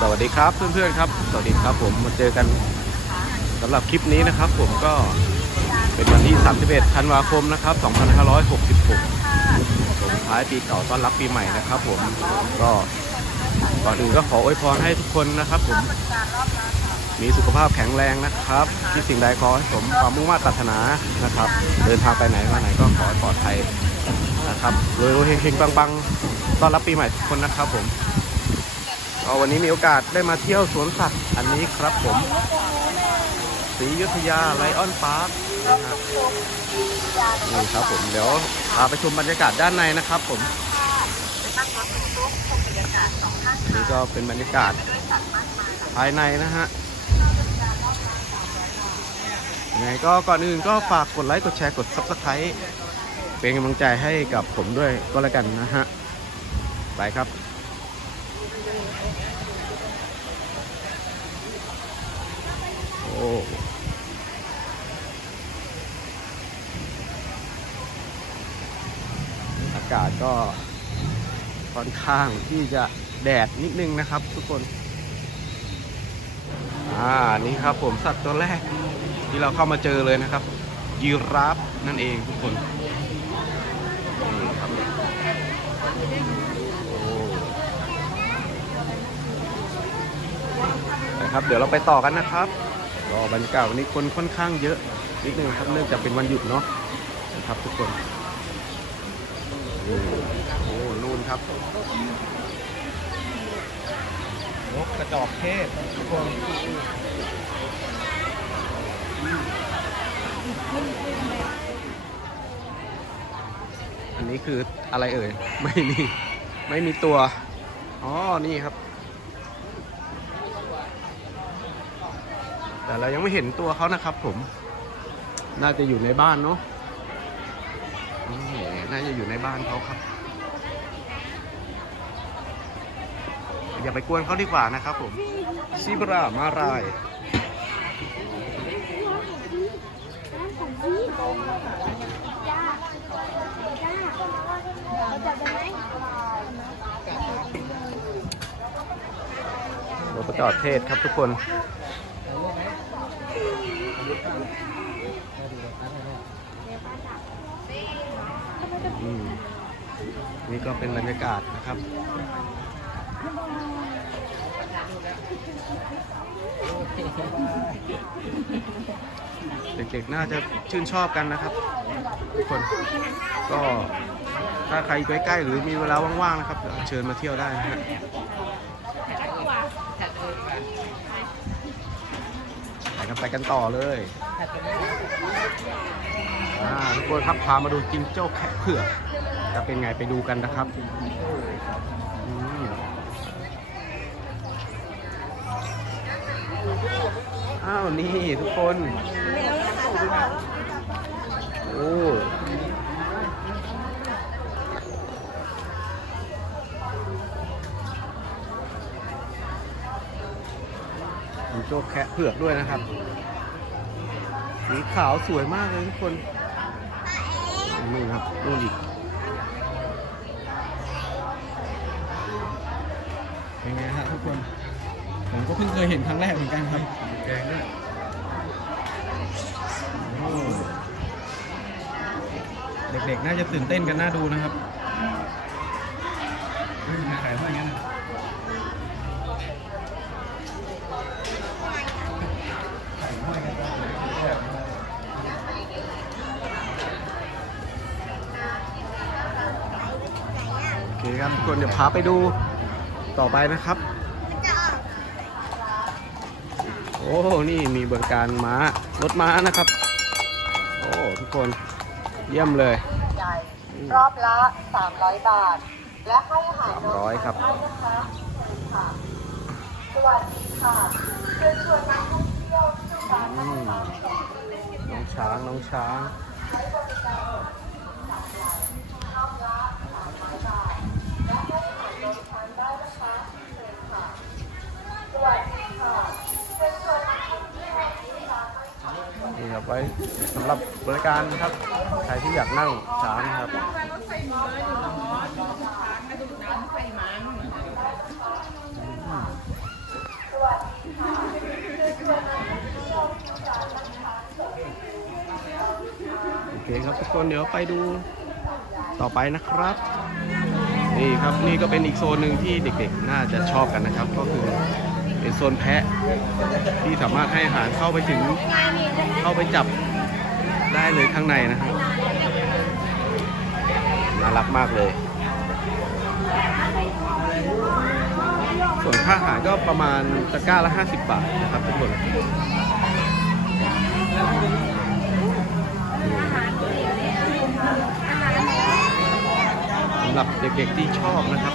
สวัสดีครับเพื่อนๆครับ สวัสดีครับผมมาเจอกันสำหรับคลิปนี้นะครับ ผมก็เป็นวันที่ 31 ธันวาคมนะครับ 2566ผมท้ายปีเก่าต้อนรับปีใหม่นะครับ ผมก็ก่อนอื่นก็ขออวยพรให้ทุกคนนะครับ ผมมีสุขภาพแข็งแรงนะครับ ที่สิ่งใดขอให้สมความมุ่งมั่นปรารถนานะครับ เดินทางไปไหนมาไหนก็ขอให้ปลอดภัยนะครับรวยๆเฮงๆปังๆต้อนรับปีใหม่ทุกคนนะครับ ผม ก็วันนี้มีโอกาสได้มาเที่ยวสวนสัตว์อันนี้ครับผมศรียุธยาไลออนพาร์คนะฮะนี่ครับผมเดี๋ยวพาไปชมบรรยากาศด้านในนะครับผมนี่ก็เป็นบรรยากาศภายในนะฮะยังไงก็ก่อนอื่นก็ฝากกดไลค์กดแชร์กด subscribe เป็นกำลังใจให้กับผมด้วยก็แล้วกันนะฮะ ไปครับ โอ้อากาศก็ค่อนข้างที่จะแดดนิดนึงนะครับทุกคน อ่า นี่ครับผมสัตว์ตัวแรกที่เราเข้ามาเจอเลยนะครับ ยีราฟนั่นเองทุกคนนี่ครับโอ้ นะครับ เดี๋ยวเราไปต่อกันนะครับรอบรรยากาศวันนี้คนค่อนข้างเยอะนิดนึงครับเนื่องจากเป็นวันหยุดเนาะนะครับทุกคนนี่โอ้นู่นครับนกกระจอกเทศทุกคนอันนี้คืออะไรเอ่ย ไม่มี ไม่มีตัว อ๋อ นี่ครับ แต่เรายังไม่เห็นตัวเขานะครับ ผม น่าจะอยู่ในบ้านเนาะน่าจะอยู่ในบ้านเขาครับอย่าไปกวนเขาดีกว่านะครับ ผมซิบรามารายโลกจอดเทศครับทุกคน นี่ก็เป็นบรรยากาศนะครับเด็กๆ น่าจะชื่นชอบกันนะครับ ทุกคน ก็ถ้าใครใกล้ๆหรือมีเวลาว่างๆนะครับเดี๋ยวเชิญมาเที่ยวได้นะฮะไปกันไปกันต่อเลย อ่าทุกคนครับพามาดูจิงโจ้แคะเผือกจะเป็นไงไปดูกันนะครับอืมอ้าวนี่ทุกคนโอ้มีโจ๊กแคะเผือกด้วยนะครับสีขาวสวยมากเลยทุกคน นี่ครับนู่นอีกเป็นไงฮะทุกคน ผมก็เพิ่งเคยเห็นครั้งแรกเหมือนกันครับ แกงด้วยโอ้เด็กๆ น่าจะตื่นเต้นกันน่าดูนะครับเฮ้ยขายเท่าไหร่นะ คครับทุกคนเดี๋ยวพาไปดูต่อไปนะครับ โอ้นี่มีบริการม้ารถม้านะครับ โอ้ทุกคนเยี่ยมเลยใหญ่รอบละ 300 บาท และให้อาหาร300ครับ ได้นะคะค่ะสวัสดีค่ะเชิญชวนนักท่องเที่ยวที่ต้องการอืมน้องช้างน้องช้างับ ไว้สำหรับบริการครับ ใครที่อยากนั่งช้างนะครับโอเคครับทุกคนเดี๋ยวไปดูต่อไปนะครับ นี่ครับนี่ก็เป็นอีกโซนหนึ่งที่เด็กๆ น่าจะชอบกันนะครับ ก็คือ เป็นโซนแพะที่สามารถให้อาหารเข้าไปถึงเข้าไปจับได้เลยข้างในนะครับน่ารักมากเลย ส่วนค่าอาหารก็ประมาณตะกร้าละ 50 บาทนะครับทุกคนสำหรับเด็กๆที่ชอบนะครับ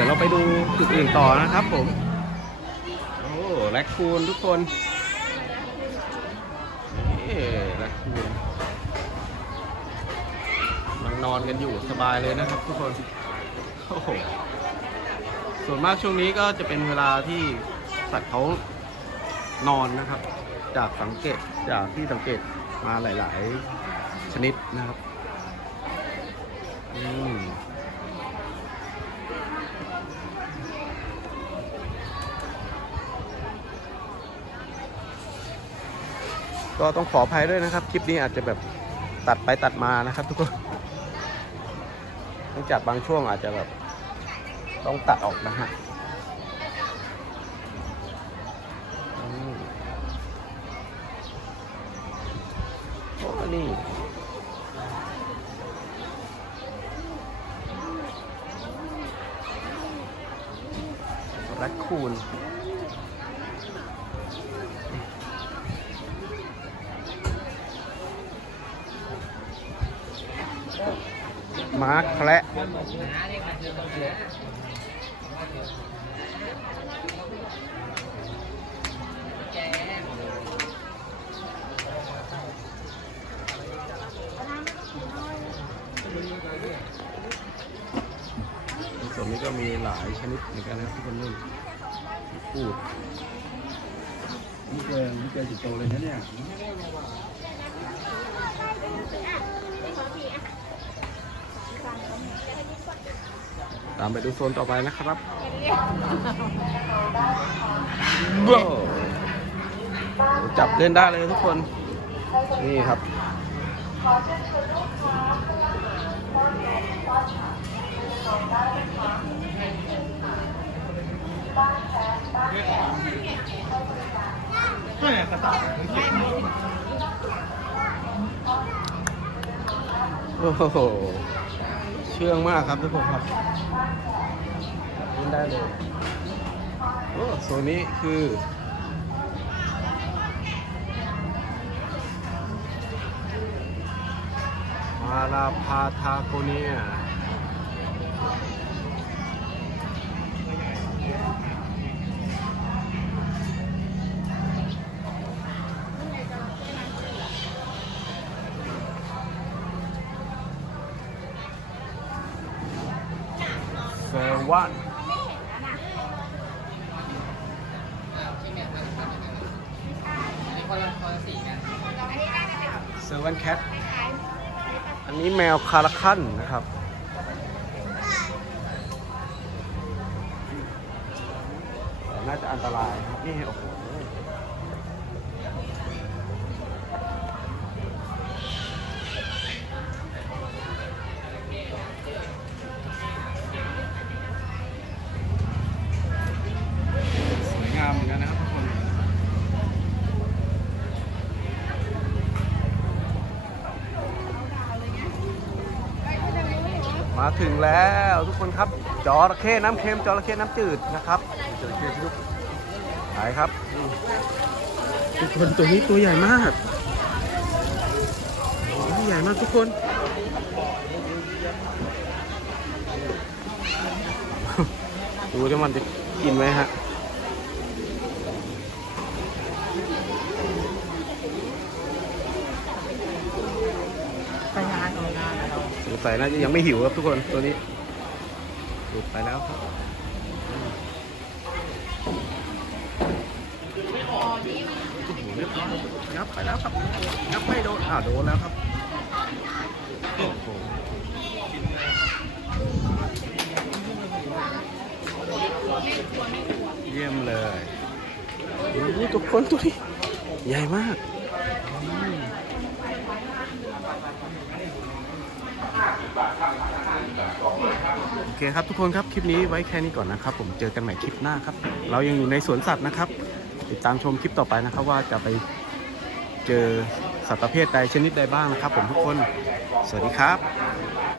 ดี๋ยวเราไปดูจุดอื่นต่อนะครับผม โอ้แรคคูนทุกคนนี่แรคคูนนังนอนกันอยู่สบายเลยนะครับทุกคนโอ้โหส่วนมากช่วงนี้ก็จะเป็นเวลาที่สัตว์เขานอนนะครับ จากสังเกตจากที่สังเกตมาหลาย ๆ ชนิดนะครับ อืม ก็ต้องขออภัยด้วยนะครับ คลิปนี้อาจจะแบบตัดไปตัดมานะครับ ทุกคนเนื่องจากบางช่วงอาจจะแบบต้องตัดออกนะฮะโอ้ก็นี่แรคคูน ม้าแคระในส่วนนี้ก็มีหลายชนิดเหมือนกันนะครับทุกคนนี่พูดนี่เกินนี่เกินสิบโตเลยนะเนี่ย ตามไปดูโซนต่อไปนะครับว้าวจับเล่นได้เลยทุกคน นี่ครับขอเชิญชวนลูกค้าเพื่อนั่งรถบ้านฉันนอนได้นะคะบ้านแพะบ้านแพะให้บริการโอ้โหเชื่องมากครับทุกคนครับขึ้นได้เลยโอ้โซนนี้คือมาลาพาทาโกเนีย เซอร์วันเซอร์วันแคท อันนี้แมวคาราคันนะครับ น่าจะอันตรายครับนี่โอ้โห มาถึงแล้วทุกคนครับจระเข้น้ำเค็มจระเข้น้ำจืดนะครับจระเข้ที่ลูกขายครับนี่ทุกคนตัวนี้ตัวใหญ่มากตัวใหญ่มากทุกคนดูที่มันจะกินไหมฮะ ไปงานของงานเรา สงสัยน่าจะยังไม่หิวครับทุกคนตัวนี้หลุดไปแล้วครับยับไปแล้วครับงับไม่โดนอ่าโดนแล้วครับโอ้โหเยี่ยมเลยทุกคนตัวนี้ใหญ่มาก เคครับทุกคนครับคลิปนี้ไว้แค่นี้ก่อนนะครับ ผมเจอกันใหม่คลิปหน้าครับ เรายังอยู่ในสวนสัตว์นะครับ ติดตามชมคลิปต่อไปนะครับ ว่าจะไปเจอสัตว์ประเภทใดชนิดใดบ้างนะครับ ผมทุกคน สวัสดีครับ